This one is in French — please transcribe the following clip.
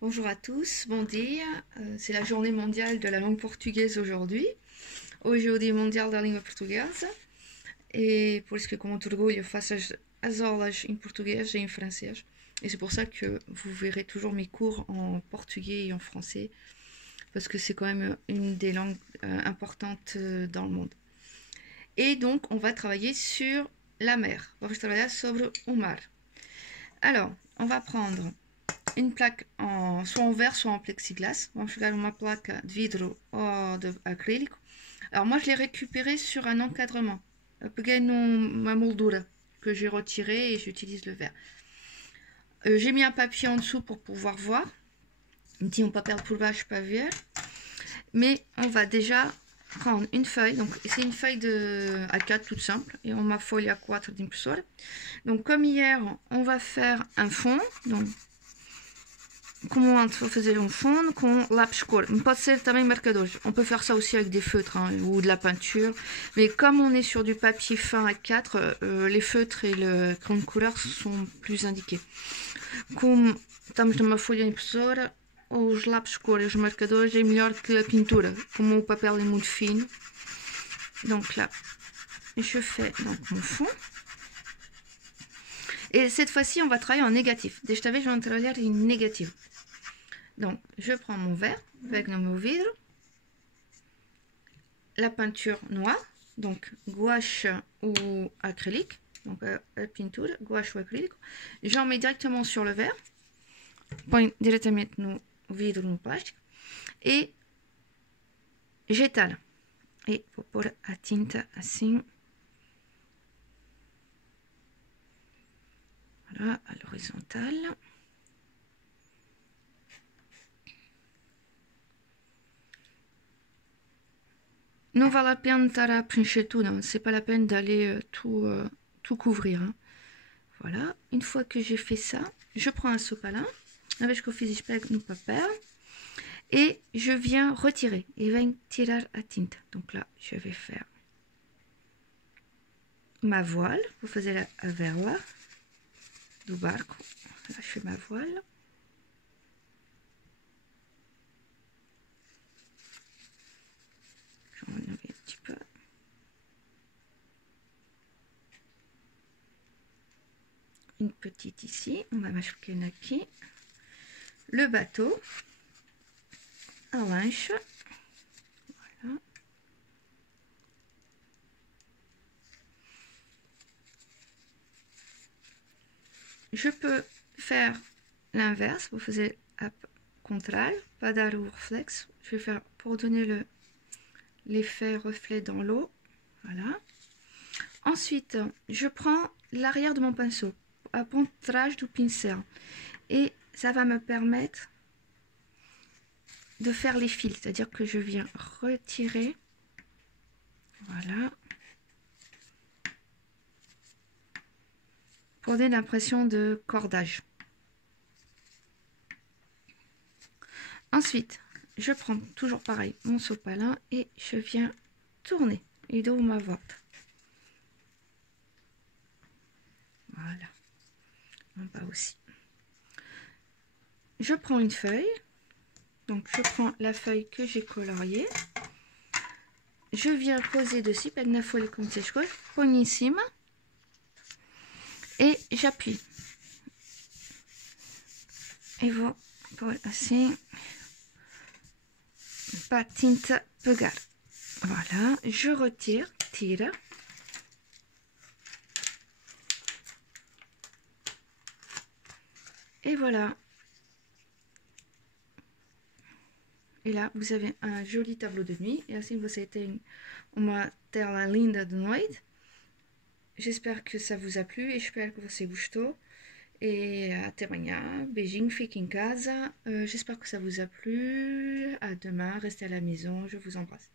Bonjour à tous, bom dia. C'est la journée mondiale de la langue portugaise aujourd'hui. Hoje é o Dia Mundial da Língua Portuguesa e por isso que com muito orgulho faço as aulas em português et en francês. Et c'est pour ça que vous verrez toujours mes cours en portugais et en français parce que c'est quand même une des langues importantes dans le monde. Et donc on va travailler sur la mer. Vamos trabalhar sobre o mar. Alors, on va prendre une plaque soit en verre, soit en plexiglas. Vamos pegar uma placa de vidro ou de acrílico. Alors moi, je l'ai récupéré sur un encadrement. Eu peguei numa moldura que j'ai retiré et j'utilise le verre. J'ai mis un papier en dessous pour pouvoir voir. Meti um papel por baixo para ver. Mais on va déjà prendre une feuille. Donc c'est une feuille de A4 toute simple. Et on ma folha 4 d'impressora. Donc comme hier, on va faire un fond. Donc como antes vou fazer um fundo com lápis cor. Pode ser também marcadores. On peut faire ça aussi avec des feutres ou de la peinture. Mais comme on est sur du papier fin A4, les feutres et le crayon de couleur sont plus indiqués. Como estamos numa folha impressora, os lápis cor e os marcadores é melhor que a pintura. Como o papel est muito fino. Donc là, je fais donc mon fond. Et cette fois-ci, on va travailler en négatif. Desta vez, vamos trabalhar em negativo. Donc, je prends mon verre avec mon vidre, la peinture noire, donc gouache ou acrylique, donc la pintura, gouache ou acrylique. J'en mets directement sur le verre, põe diretamente no vidro, no plástico, et j'étale. Et vou pôr a tinta assim. Voilà, à l'horizontale. Não vale a pena estar a preencher tout, c'est pas la peine d'aller tout couvrir. Hein. Voilà, une fois que j'ai fait ça, je prends un sopalin, avec que eu fiz no papel, et je viens retirer. Et venho tirar a tinta. Donc là, je vais faire ma voile. Vou fazer a vela do barco. Là, je fais ma voile. J'en enlève un petit peu. Une petite ici. On va masquer une aqui. Le bateau. Un linge. Voilà. Je peux faire l'inverse. Vous faites à contraire, pas dar o reflex. Je vais faire pour donner l'effet reflet dans l'eau. Voilà. Ensuite, je prends l'arrière de mon pinceau, à pontrage du pincel. Et ça va me permettre de faire les fils. C'est-à-dire que je viens retirer. Voilà. Pour donner l'impression de cordage. Ensuite, je prends toujours pareil mon sopalin et je viens tourner et d'où ma volta. Voilà. En bas aussi. Je prends une feuille. Donc je prends la feuille que j'ai coloriée. Je viens poser dessus, pego na folha com essas coisas, ponho em cima et j'appuie. Et vou pôr assim para a tinta pegar. Voilà, je retire, tire. Et voilà. Et là, vous avez un joli tableau de nuit. E assim você tem uma tela linda de noite. J'espère que ça vous a plu et j'espère que você gostou. Et até amanhã. Beijinho, fique em casa. J'espère que ça vous a plu. À demain, restez à la maison. Je vous embrasse.